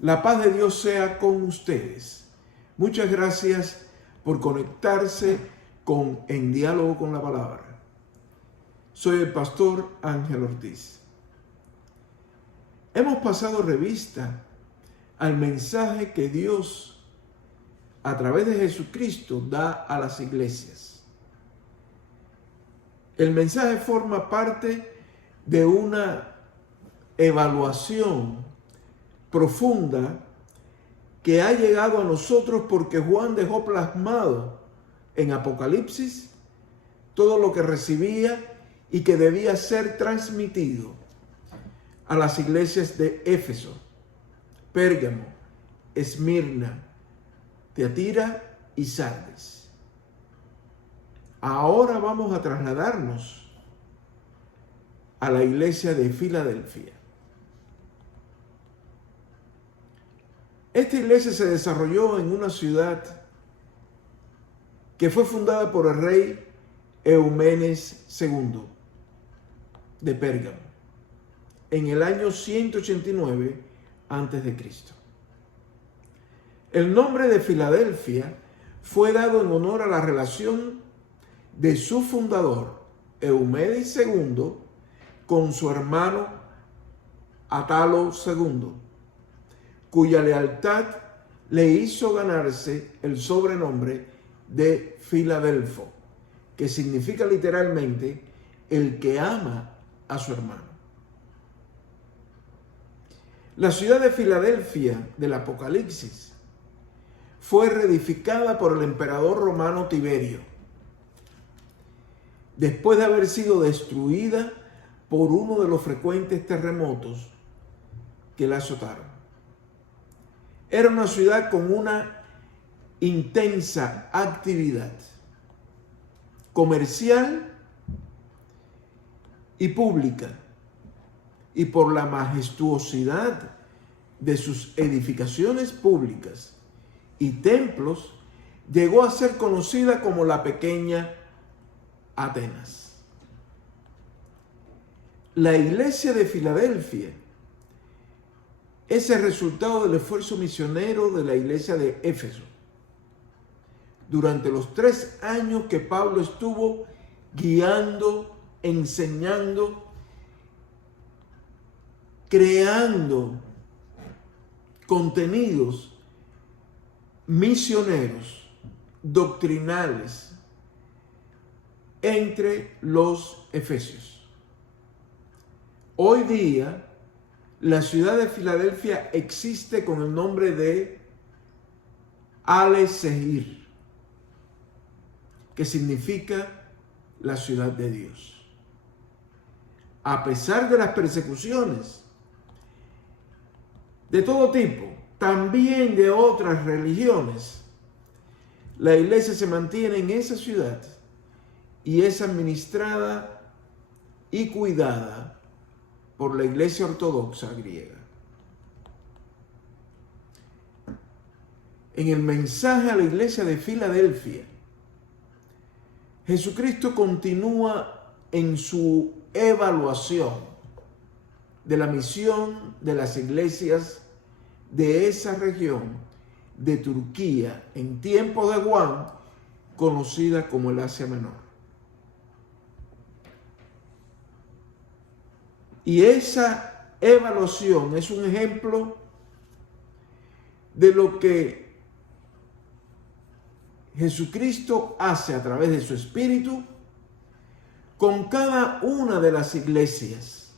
La paz de Dios sea con ustedes. Muchas gracias por conectarse con En Diálogo con la Palabra. Soy el pastor Ángel Ortiz. Hemos pasado revista al mensaje que Dios, a través de Jesucristo, da a las iglesias. El mensaje forma parte de una evaluación profunda que ha llegado a nosotros porque Juan dejó plasmado en Apocalipsis todo lo que recibía y que debía ser transmitido a las iglesias de Éfeso, Pérgamo, Esmirna, Tiatira y Sardis. Ahora vamos a trasladarnos a la iglesia de Filadelfia. Esta iglesia se desarrolló en una ciudad que fue fundada por el rey Eumenes II de Pérgamo en el año 189 a.C. El nombre de Filadelfia fue dado en honor a la relación de su fundador, Eumenes II, con su hermano Atalo II, cuya lealtad le hizo ganarse el sobrenombre de Filadelfo, que significa literalmente el que ama a su hermano. La ciudad de Filadelfia del Apocalipsis fue reedificada por el emperador romano Tiberio, después de haber sido destruida por uno de los frecuentes terremotos que la azotaron. Era una ciudad con una intensa actividad comercial y pública, y por la majestuosidad de sus edificaciones públicas y templos, llegó a ser conocida como la pequeña Atenas. La iglesia de Filadelfia es el resultado del esfuerzo misionero de la iglesia de Éfeso. Durante los 3 años que Pablo estuvo guiando, enseñando, creando contenidos misioneros, doctrinales, entre los efesios. Hoy día, la ciudad de Filadelfia existe con el nombre de Ale-Sehir, que significa la ciudad de Dios. A pesar de las persecuciones de todo tipo, también de otras religiones, la iglesia se mantiene en esa ciudad y es administrada y cuidada por la iglesia ortodoxa griega. En el mensaje a la iglesia de Filadelfia, Jesucristo continúa en su evaluación de la misión de las iglesias de esa región de Turquía en tiempos de Juan, conocida como el Asia Menor. Y esa evaluación es un ejemplo de lo que Jesucristo hace a través de su Espíritu con cada una de las iglesias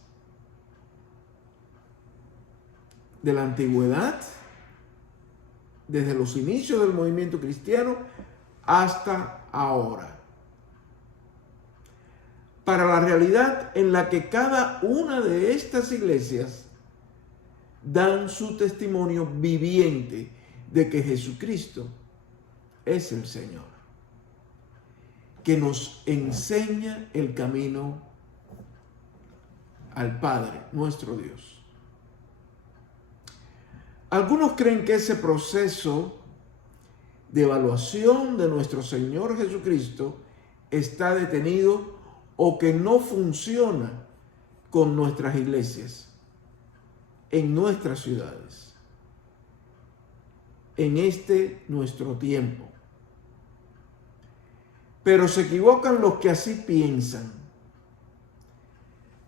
de la antigüedad, desde los inicios del movimiento cristiano hasta ahora, para la realidad en la que cada una de estas iglesias dan su testimonio viviente de que Jesucristo es el Señor, que nos enseña el camino al Padre, nuestro Dios. Algunos creen que ese proceso de evaluación de nuestro Señor Jesucristo está detenido o que no funciona con nuestras iglesias, en nuestras ciudades. en este nuestro tiempo. Pero se equivocan los que así piensan.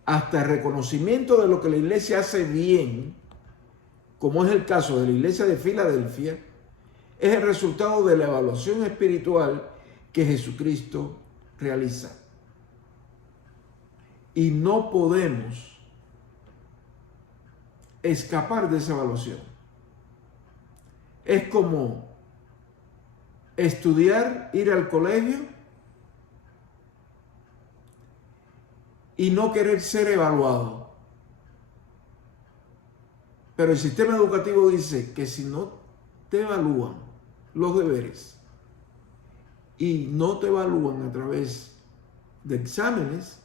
Hasta el reconocimiento de lo que la iglesia hace bien, como es el caso de la iglesia de Filadelfia, es el resultado de la evaluación espiritual que Jesucristo realiza. Y no podemos escapar de esa evaluación. Es como estudiar, ir al colegio y no querer ser evaluado. Pero el sistema educativo dice que si no te evalúan los deberes y no te evalúan a través de exámenes,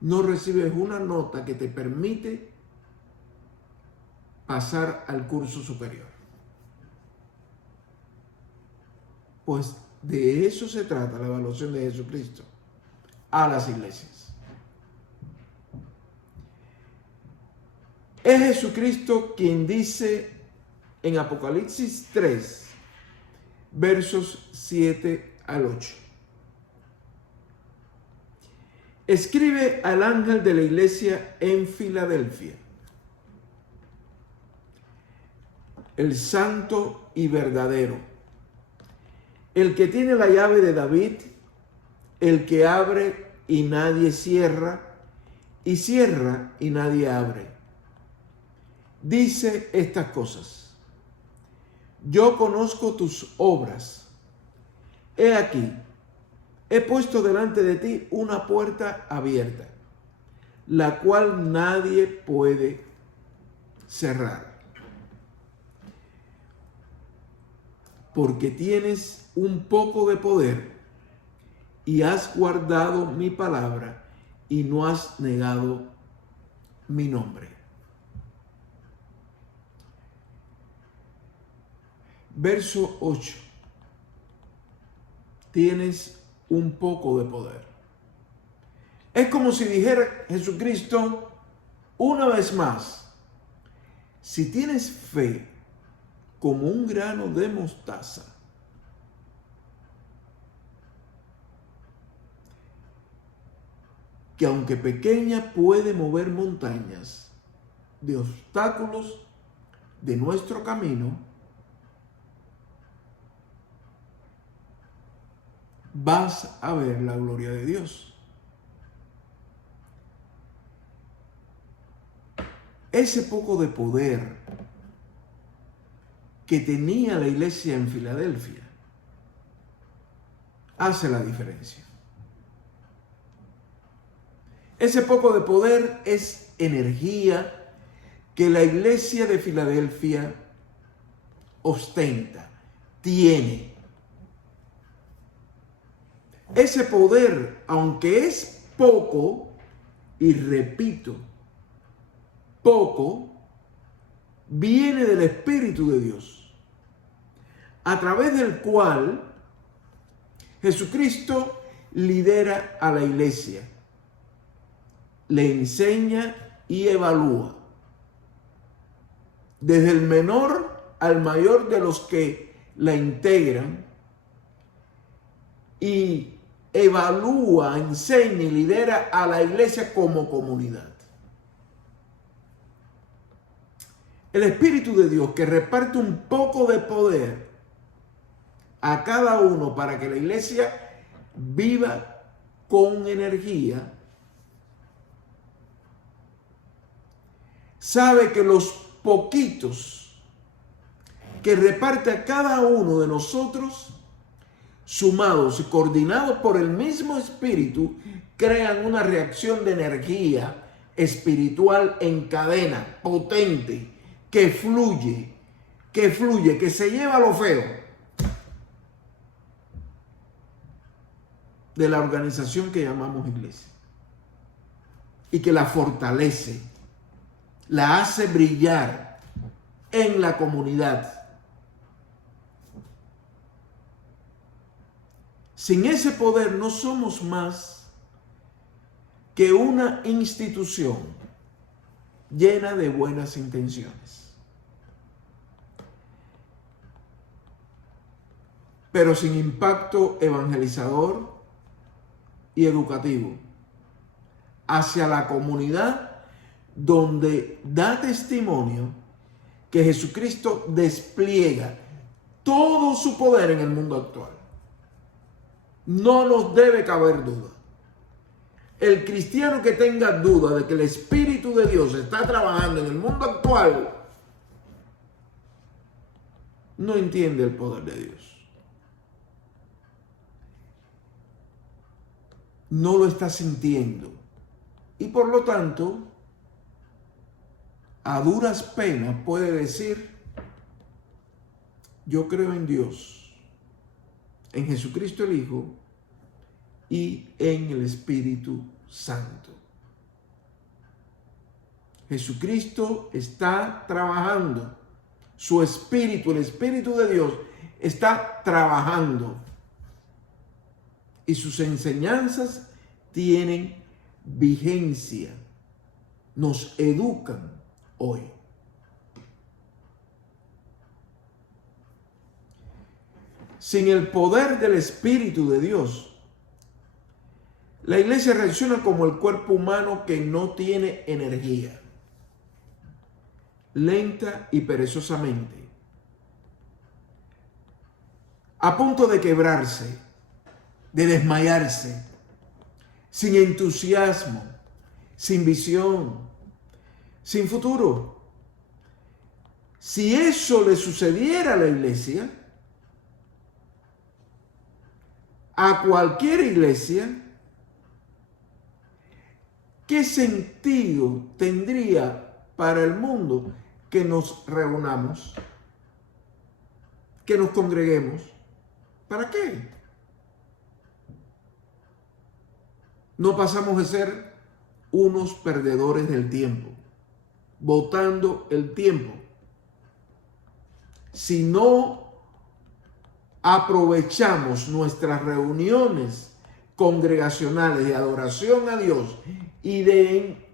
no recibes una nota que te permite pasar al curso superior. Pues de eso se trata la evaluación de Jesucristo a las iglesias. Es Jesucristo quien dice en Apocalipsis 3, versos 7 al 8. Escribe al ángel de la iglesia en Filadelfia: el santo y verdadero, el que tiene la llave de David, el que abre y nadie cierra, y cierra y nadie abre. Dice estas cosas: yo conozco tus obras. He aquí, he puesto delante de ti una puerta abierta, la cual nadie puede cerrar. Porque tienes un poco de poder y has guardado mi palabra y no has negado mi nombre. Verso 8. Tienes un poco de poder. Es como si dijera Jesucristo una vez más: si tienes fe como un grano de mostaza, que aunque pequeña puede mover montañas de obstáculos de nuestro camino, vas a ver la gloria de Dios. Ese poco de poder que tenía la iglesia en Filadelfia hace la diferencia. Ese poco de poder es energía que la iglesia de Filadelfia ostenta, tiene. Ese poder, aunque es poco, y repito, poco, viene del Espíritu de Dios, a través del cual Jesucristo lidera a la iglesia, le enseña y evalúa, desde el menor al mayor de los que la integran, y evalúa, enseña y lidera a la iglesia como comunidad. El Espíritu de Dios, que reparte un poco de poder a cada uno para que la iglesia viva con energía, sabe que los poquitos que reparte a cada uno de nosotros, sumados y coordinados por el mismo Espíritu, crean una reacción de energía espiritual en cadena, potente, que fluye, que se lleva lo feo de la organización que llamamos iglesia, y que la fortalece, la hace brillar en la comunidad. Sin ese poder no somos más que una institución llena de buenas intenciones. pero sin impacto evangelizador y educativo hacia la comunidad donde da testimonio que Jesucristo despliega todo su poder en el mundo actual. No nos debe caber duda. El cristiano que tenga duda de que el Espíritu de Dios está trabajando en el mundo actual no entiende el poder de Dios. No lo está sintiendo. Y por lo tanto, a duras penas puede decir: yo creo en Dios, en Jesucristo el Hijo y en el Espíritu Santo. Jesucristo está trabajando. Su Espíritu, el Espíritu de Dios, está trabajando. Y sus enseñanzas tienen vigencia. Nos educan hoy. Sin el poder del Espíritu de Dios, la iglesia reacciona como el cuerpo humano que no tiene energía, lenta y perezosamente, a punto de quebrarse, de desmayarse, sin entusiasmo, sin visión, sin futuro. Si eso le sucediera a la iglesia, a cualquier iglesia, ¿qué sentido tendría para el mundo que nos reunamos, que nos congreguemos? ¿Para qué? No pasamos de ser unos perdedores del tiempo, botando el tiempo. Si no aprovechamos nuestras reuniones congregacionales de adoración a Dios y de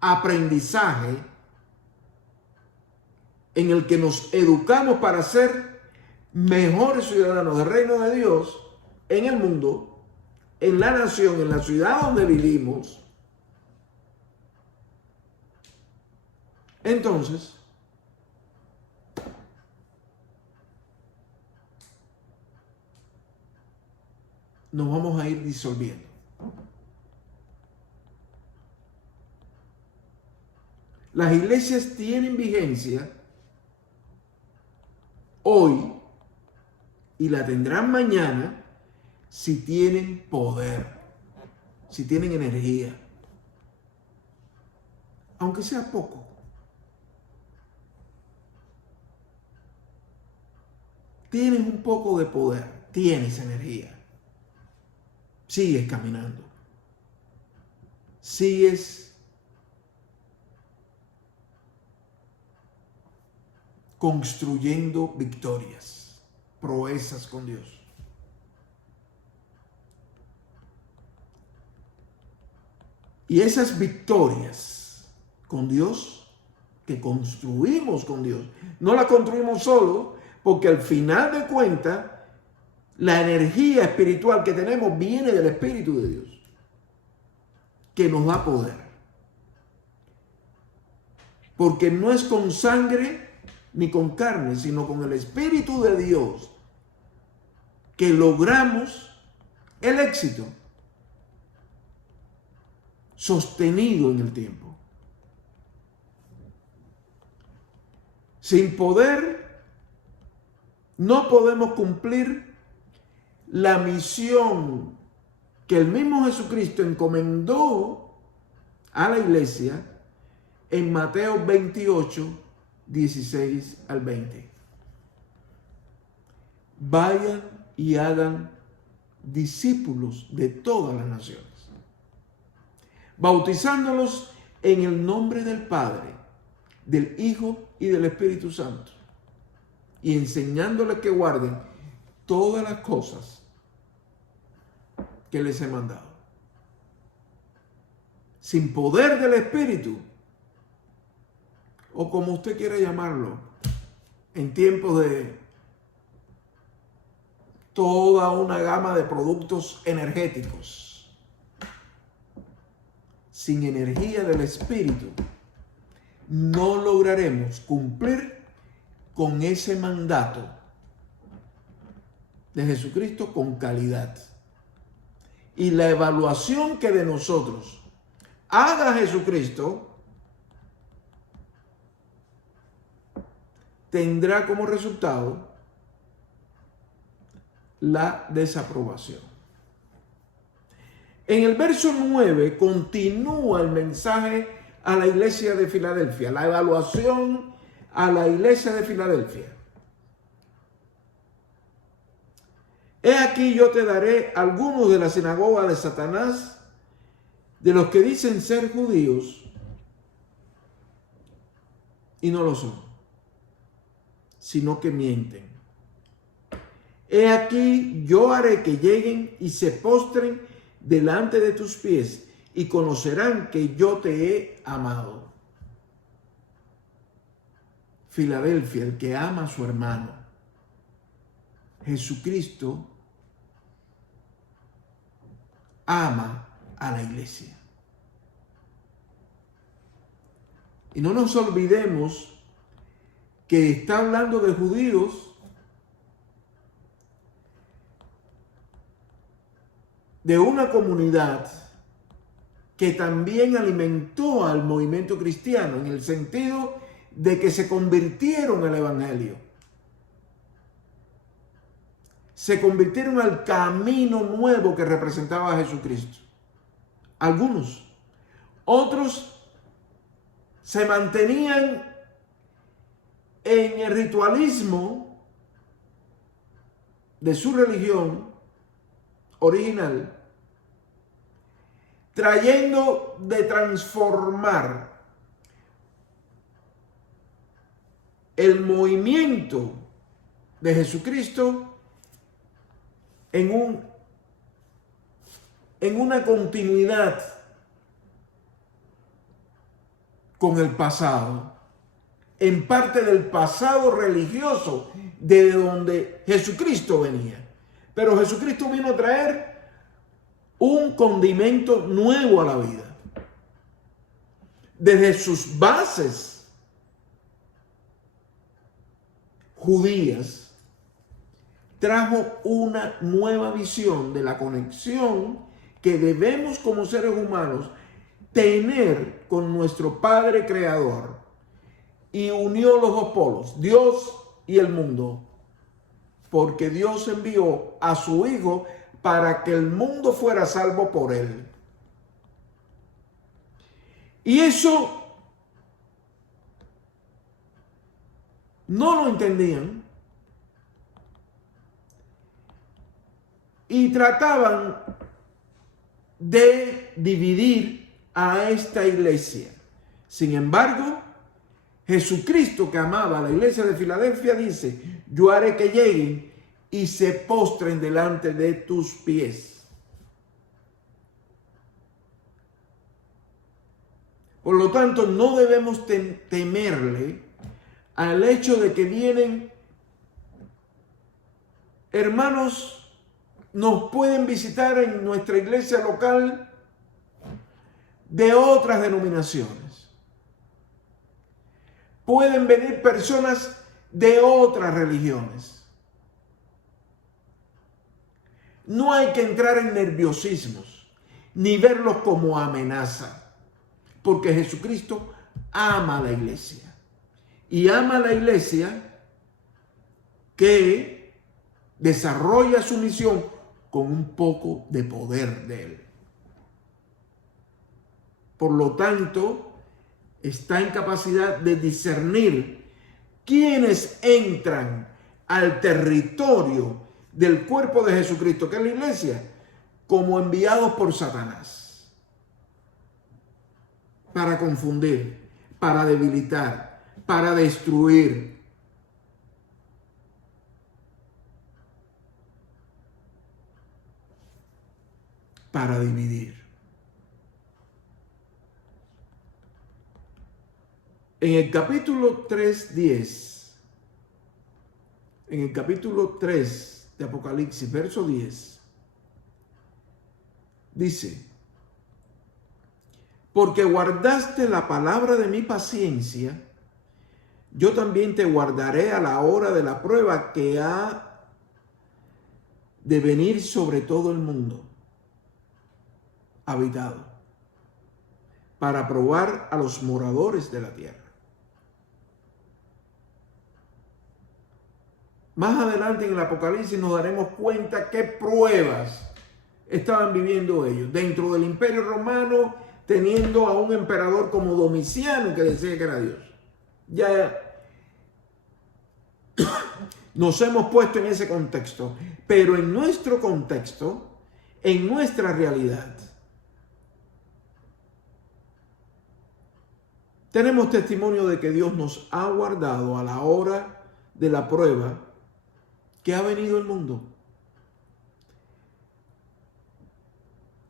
aprendizaje en el que nos educamos para ser mejores ciudadanos del reino de Dios en el mundo, en la nación, en la ciudad donde vivimos, entonces nos vamos a ir disolviendo. Las iglesias tienen vigencia hoy y la tendrán mañana si tienen poder, si tienen energía, aunque sea poco. Tienes un poco de poder, tienes energía. Sigues caminando. Sigues construyendo victorias, proezas con Dios. Y esas victorias con Dios, que construimos con Dios, no las construimos solo, porque al final de cuentas, la energía espiritual que tenemos viene del Espíritu de Dios, que nos da poder. Porque no es con sangre ni con carne, sino con el Espíritu de Dios que logramos el éxito sostenido en el tiempo. Sin poder, no podemos cumplir la misión que el mismo Jesucristo encomendó a la iglesia en Mateo 28, 16 al 20. Vayan y hagan discípulos de todas las naciones, bautizándolos en el nombre del Padre, del Hijo y del Espíritu Santo, y enseñándoles que guarden todas las cosas que les he mandado. Sin poder del Espíritu, o como usted quiera llamarlo, en tiempos de toda una gama de productos energéticos. Sin energía del Espíritu, no lograremos cumplir con ese mandato de Jesucristo con calidad. Y la evaluación que de nosotros haga Jesucristo tendrá como resultado la desaprobación. En el verso 9 continúa el mensaje a la iglesia de Filadelfia, la evaluación a la iglesia de Filadelfia. He aquí yo te daré algunos de la sinagoga de Satanás, de los que dicen ser judíos y no lo son, sino que mienten. He aquí yo haré que lleguen y se postren delante de tus pies y conocerán que yo te he amado. Filadelfia, el que ama a su hermano. Jesucristo ama a la iglesia. Y no nos olvidemos que está hablando de judíos, de una comunidad que también alimentó al movimiento cristiano en el sentido de que se convirtieron al evangelio. Se convirtieron al camino nuevo que representaba a Jesucristo. Algunos. Otros se mantenían en el ritualismo de su religión original, trayendo de transformar el movimiento de Jesucristo en una continuidad con el pasado, en parte del pasado religioso de donde Jesucristo venía. Pero Jesucristo vino a traer un condimento nuevo a la vida. Desde sus bases judías, trajo una nueva visión de la conexión que debemos como seres humanos tener con nuestro Padre Creador, y unió los dos polos, Dios y el mundo, porque Dios envió a su Hijo para que el mundo fuera salvo por él. Y eso no lo entendían y trataban de dividir a esta iglesia. Sin embargo, Jesucristo, que amaba a la iglesia de Filadelfia, dice: yo haré que lleguen y se postren delante de tus pies. Por lo tanto, no debemos temerle al hecho de que vienen hermanos, nos pueden visitar en nuestra iglesia local de otras denominaciones. Pueden venir personas de otras religiones. No hay que entrar en nerviosismos ni verlos como amenaza, porque Jesucristo ama a la iglesia y ama a la iglesia que desarrolla su misión con un poco de poder de él. Por lo tanto, está en capacidad de discernir quiénes entran al territorio del cuerpo de Jesucristo, que es la iglesia, como enviados por Satanás, para confundir, para debilitar, para destruir. Para dividir. En el capítulo 3:10, en el capítulo 3 de Apocalipsis, verso 10, dice: porque guardaste la palabra de mi paciencia, yo también te guardaré a la hora de la prueba que ha de venir sobre todo el mundo habitado, para probar a los moradores de la tierra. Más adelante en el Apocalipsis nos daremos cuenta qué pruebas estaban viviendo ellos. Dentro del Imperio Romano, teniendo a un emperador como Domiciano que decía que era Dios. Ya nos hemos puesto en ese contexto, pero en nuestro contexto, en nuestra realidad, tenemos testimonio de que Dios nos ha guardado a la hora de la prueba que ha venido el mundo.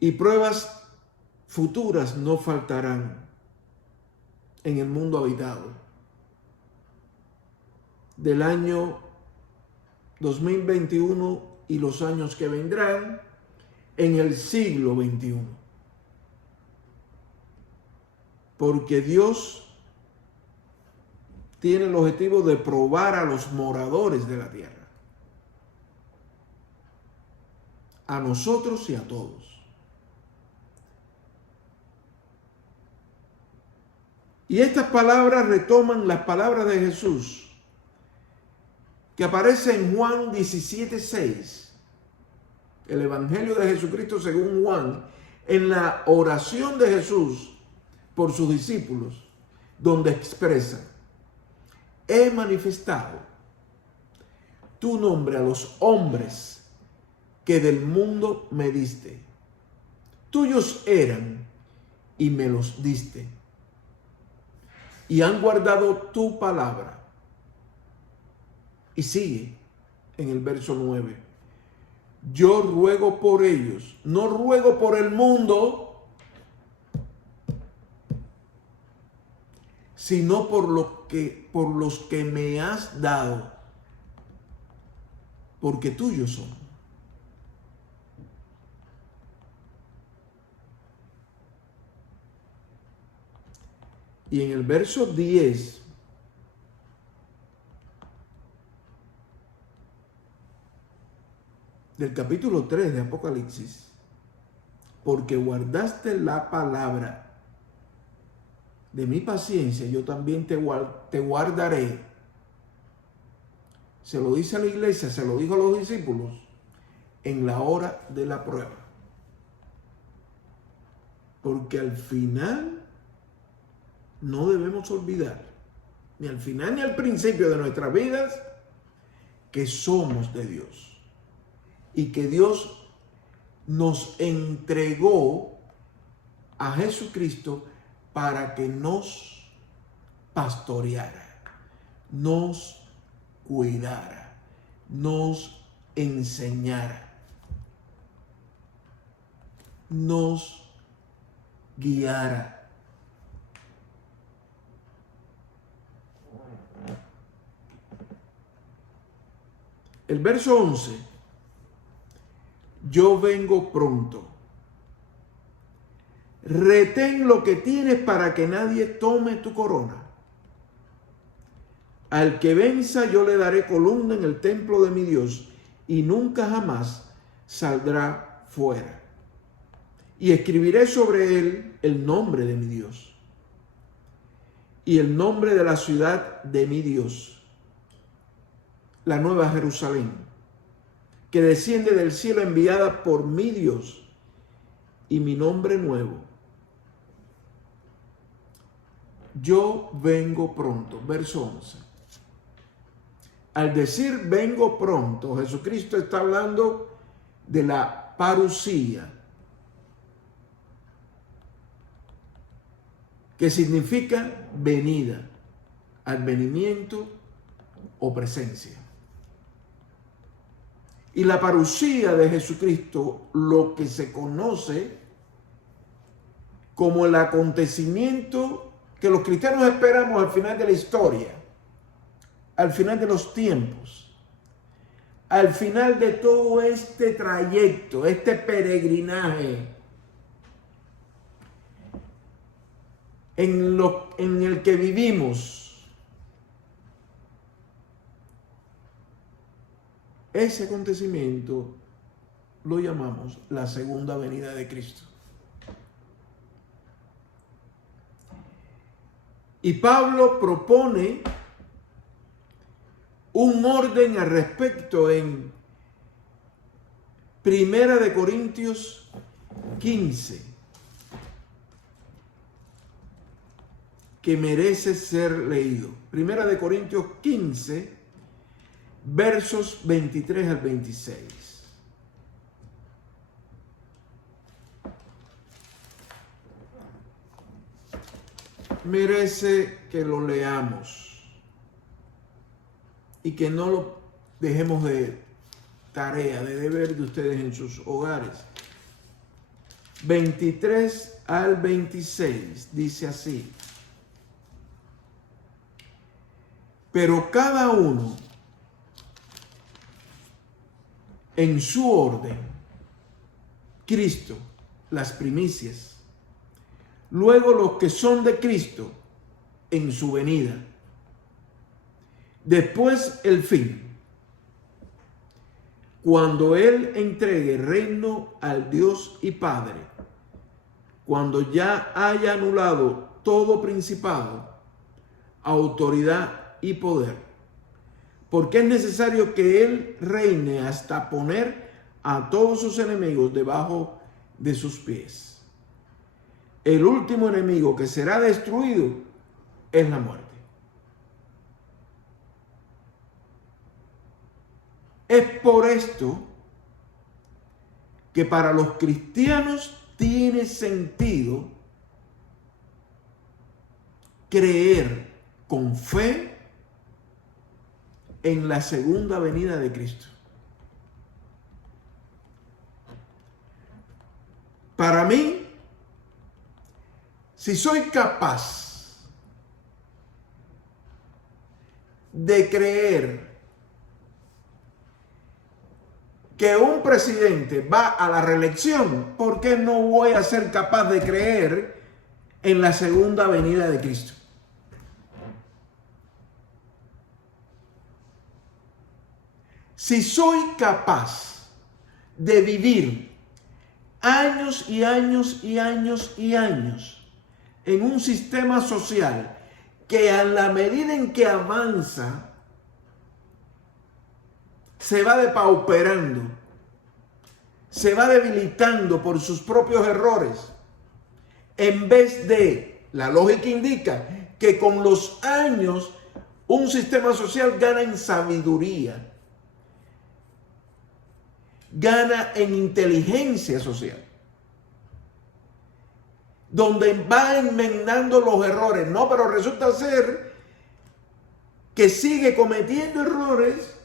Y pruebas futuras no faltarán en el mundo habitado. Del año 2021 y los años que vendrán en el siglo XXI. Porque Dios tiene el objetivo de probar a los moradores de la tierra. A nosotros y a todos. Y estas palabras retoman las palabras de Jesús, que aparece en Juan 17:6, el Evangelio de Jesucristo según Juan, en la oración de Jesús por sus discípulos, donde expresa: he manifestado tu nombre a los hombres que del mundo me diste. Tuyos eran y me los diste, y han guardado tu palabra. Y sigue en el verso 9: yo ruego por ellos, no ruego por el mundo, sino por los que me has dado, porque tuyos son. Y en el verso 10 del capítulo 3 de Apocalipsis: porque guardaste la palabra de mi paciencia, yo también te guardaré. Se lo dice a la iglesia, se lo dijo a los discípulos en la hora de la prueba. Porque al final no debemos olvidar, ni al final ni al principio de nuestras vidas, que somos de Dios y que Dios nos entregó a Jesucristo para que nos pastoreara, nos cuidara, nos enseñara, nos guiara. El verso 11: yo vengo pronto. Retén lo que tienes para que nadie tome tu corona. Al que venza yo le daré columna en el templo de mi Dios, y nunca jamás saldrá fuera. Y escribiré sobre él el nombre de mi Dios y el nombre de la ciudad de mi Dios, la nueva Jerusalén, que desciende del cielo, enviada por mi Dios, y mi nombre nuevo. Yo vengo pronto. Verso 11. Al decir vengo pronto, Jesucristo está hablando de la parusía, que significa venida, advenimiento o presencia. Y la parusía de Jesucristo, lo que se conoce como el acontecimiento que los cristianos esperamos al final de la historia, al final de los tiempos, al final de todo este trayecto, este peregrinaje en el que vivimos, ese acontecimiento lo llamamos la segunda venida de Cristo. Y Pablo propone un orden al respecto en 1 Corintios 15, que merece ser leído. 1 Corintios 15, versos 23 al 26. Merece que lo leamos y que no lo dejemos de tarea, de deber de ustedes en sus hogares. 23 al 26 dice así: pero cada uno en su orden, Cristo, las primicias, luego los que son de Cristo en su venida, después el fin, cuando Él entregue el reino al Dios y Padre, cuando ya haya anulado todo principado, autoridad y poder, porque es necesario que Él reine hasta poner a todos sus enemigos debajo de sus pies. El último enemigo que será destruido es la muerte. Es por esto que para los cristianos tiene sentido creer con fe en la segunda venida de Cristo. Para mí, si soy capaz de creer que un presidente va a la reelección, ¿por qué no voy a ser capaz de creer en la segunda venida de Cristo? Si soy capaz de vivir años y años y años y años en un sistema social que a la medida en que avanza se va depauperando, se va debilitando por sus propios errores, en vez de, la lógica indica que con los años un sistema social gana en sabiduría, gana en inteligencia social, donde va enmendando los errores. No, pero resulta ser que sigue cometiendo errores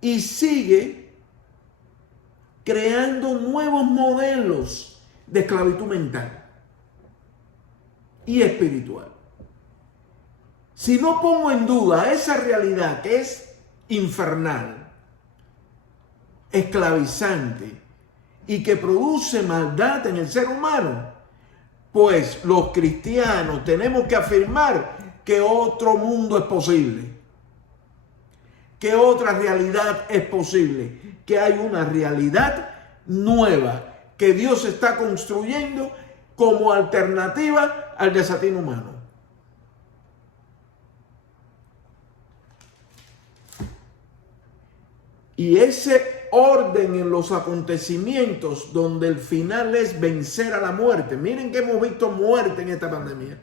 y sigue creando nuevos modelos de esclavitud mental y espiritual. Si no pongo en duda esa realidad que es infernal, esclavizante y que produce maldad en el ser humano, pues los cristianos tenemos que afirmar que otro mundo es posible, que otra realidad es posible, que hay una realidad nueva que Dios está construyendo como alternativa al desatino humano. Y ese orden en los acontecimientos donde el final es vencer a la muerte. Miren que hemos visto muerte en esta pandemia.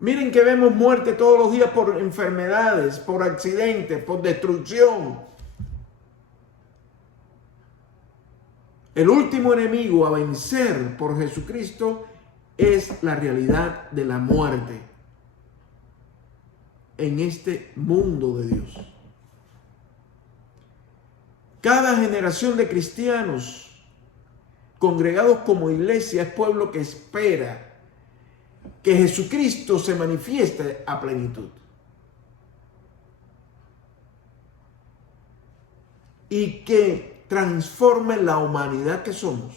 Miren que vemos muerte todos los días por enfermedades, por accidentes, por destrucción. El último enemigo a vencer por Jesucristo es la realidad de la muerte en este mundo de Dios. Cada generación de cristianos congregados como iglesia es pueblo que espera que Jesucristo se manifieste a plenitud. y que transformen la humanidad que somos.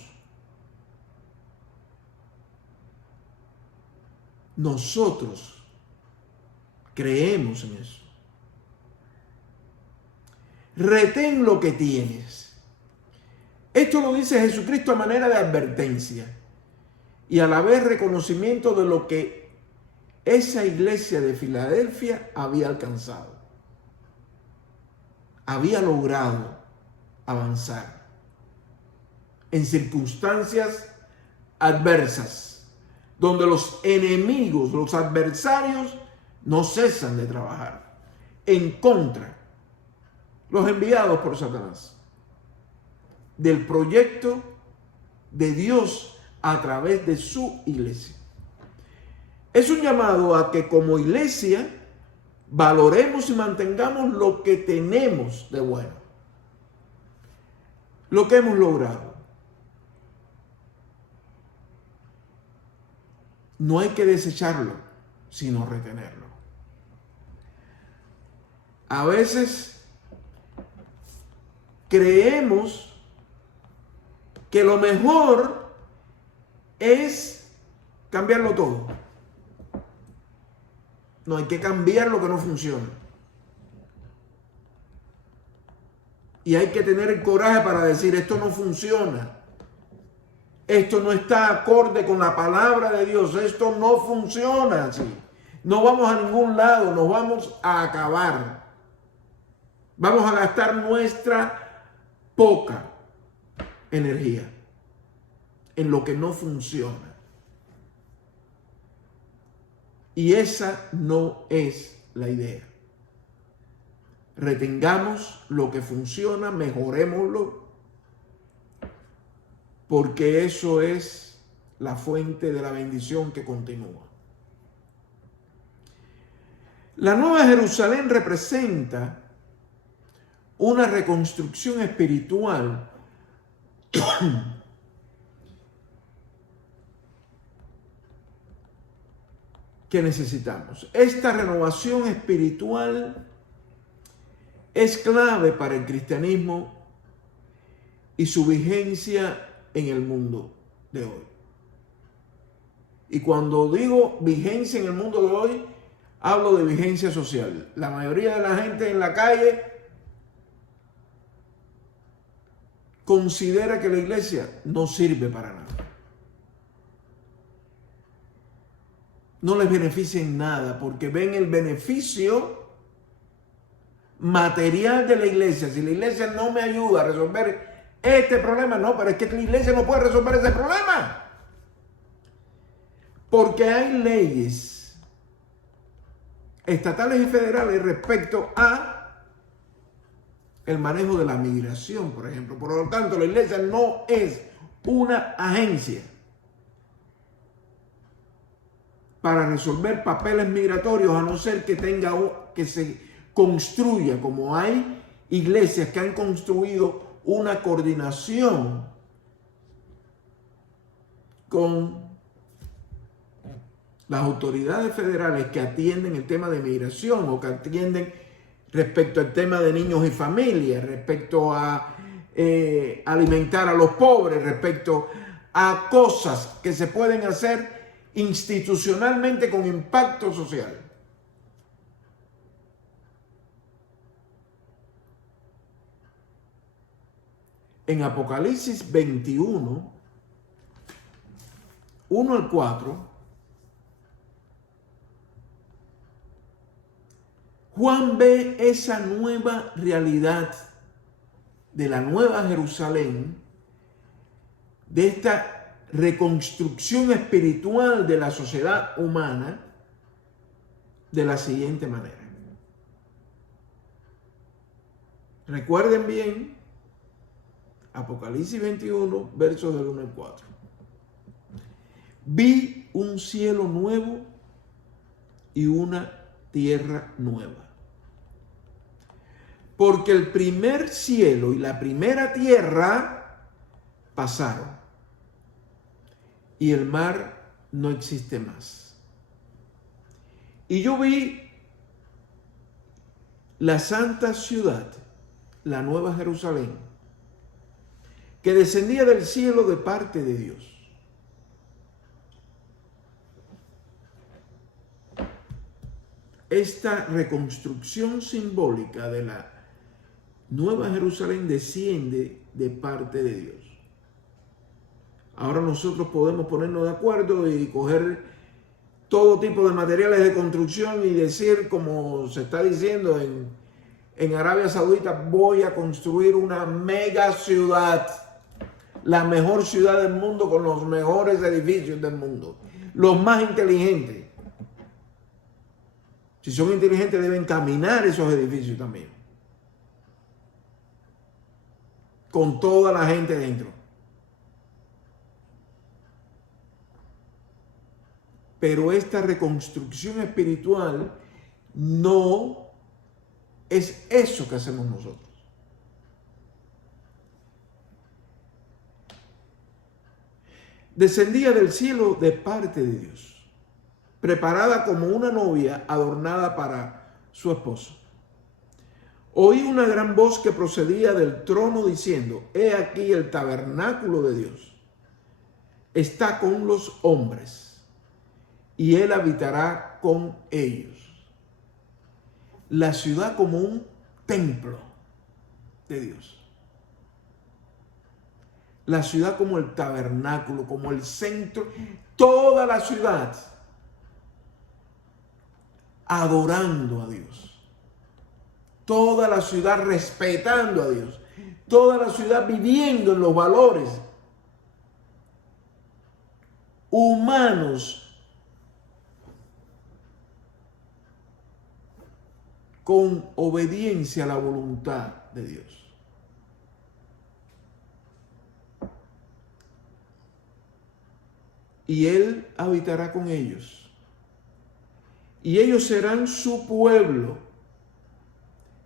Nosotros creemos en eso. Retén lo que tienes. Esto lo dice Jesucristo a manera de advertencia y a la vez reconocimiento de lo que esa iglesia de Filadelfia había alcanzado. Había logrado avanzar en circunstancias adversas, donde los enemigos, los adversarios, no cesan de trabajar en contra, los enviados por Satanás, del proyecto de Dios a través de su iglesia. Es un llamado a que como iglesia valoremos y mantengamos lo que tenemos de bueno, lo que hemos logrado. No hay que desecharlo, sino retenerlo. A veces creemos que lo mejor es cambiarlo todo. No, hay que cambiar lo que no funciona. Y hay que tener el coraje para decir, esto no funciona. Esto no está acorde con la palabra de Dios. Esto no funciona así. No vamos a ningún lado, nos vamos a acabar. Vamos a gastar nuestra poca energía en lo que no funciona. Y esa no es la idea. Retengamos lo que funciona, mejorémoslo, porque eso es la fuente de la bendición que continúa. La Nueva Jerusalén representa una reconstrucción espiritual que necesitamos. Esta renovación espiritual es clave para el cristianismo y su vigencia en el mundo de hoy. Y cuando digo vigencia en el mundo de hoy, hablo de vigencia social. La mayoría de la gente en la calle considera que la iglesia no sirve para nada. No les beneficia en nada porque ven el beneficio material de la iglesia. Si la iglesia no me ayuda a resolver este problema, no, pero es que la iglesia no puede resolver ese problema. Porque hay leyes estatales y federales respecto a el manejo de la migración, por ejemplo. Por lo tanto, la iglesia no es una agencia para resolver papeles migratorios, a no ser que que se construya, como hay iglesias que han construido una coordinación con las autoridades federales que atienden el tema de migración o que atienden respecto al tema de niños y familias, respecto a alimentar a los pobres, respecto a cosas que se pueden hacer institucionalmente con impacto social. En Apocalipsis 21, 1 al 4, Juan ve esa nueva realidad de la Nueva Jerusalén, de esta reconstrucción espiritual de la sociedad humana, de la siguiente manera. Recuerden bien, Apocalipsis 21, versos del 1 al 4. Vi un cielo nuevo y una tierra nueva. Porque el primer cielo y la primera tierra pasaron y el mar no existe más. Y yo vi la santa ciudad, la nueva Jerusalén, que descendía del cielo de parte de Dios. Esta reconstrucción simbólica de la nueva Jerusalén desciende de parte de Dios. Ahora nosotros podemos ponernos de acuerdo y coger todo tipo de materiales de construcción y decir, como se está diciendo en Arabia Saudita, voy a construir una mega ciudad, la mejor ciudad del mundo con los mejores edificios del mundo, los más inteligentes. Si son inteligentes deben caminar esos edificios también, con toda la gente dentro. Pero esta reconstrucción espiritual no es eso que hacemos nosotros. Descendía del cielo de parte de Dios, preparada como una novia adornada para su esposo. Oí una gran voz que procedía del trono diciendo: he aquí el tabernáculo de Dios está con los hombres, y él habitará con ellos. La ciudad como un templo de Dios. La ciudad como el tabernáculo, como el centro. Toda la ciudad adorando a Dios. Toda la ciudad respetando a Dios. Toda la ciudad viviendo en los valores humanos con obediencia a la voluntad de Dios. Y Él habitará con ellos. Y ellos serán su pueblo.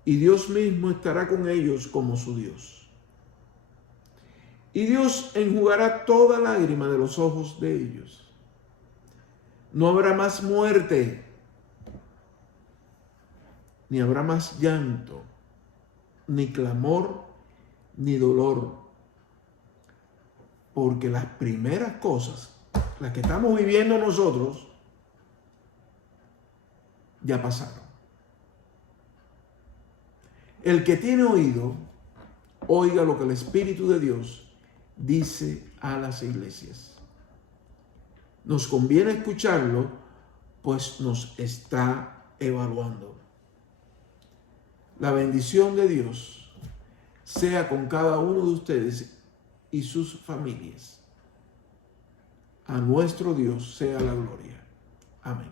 Y Dios mismo estará con ellos como su Dios. Y Dios enjugará toda lágrima de los ojos de ellos. No habrá más muerte, ni habrá más llanto, ni clamor, ni dolor. Porque las primeras cosas, las que estamos viviendo nosotros, ya pasaron. El que tiene oído, oiga lo que el Espíritu de Dios dice a las iglesias. Nos conviene escucharlo, pues nos está evaluando. La bendición de Dios sea con cada uno de ustedes y sus familias. A nuestro Dios sea la gloria. Amén.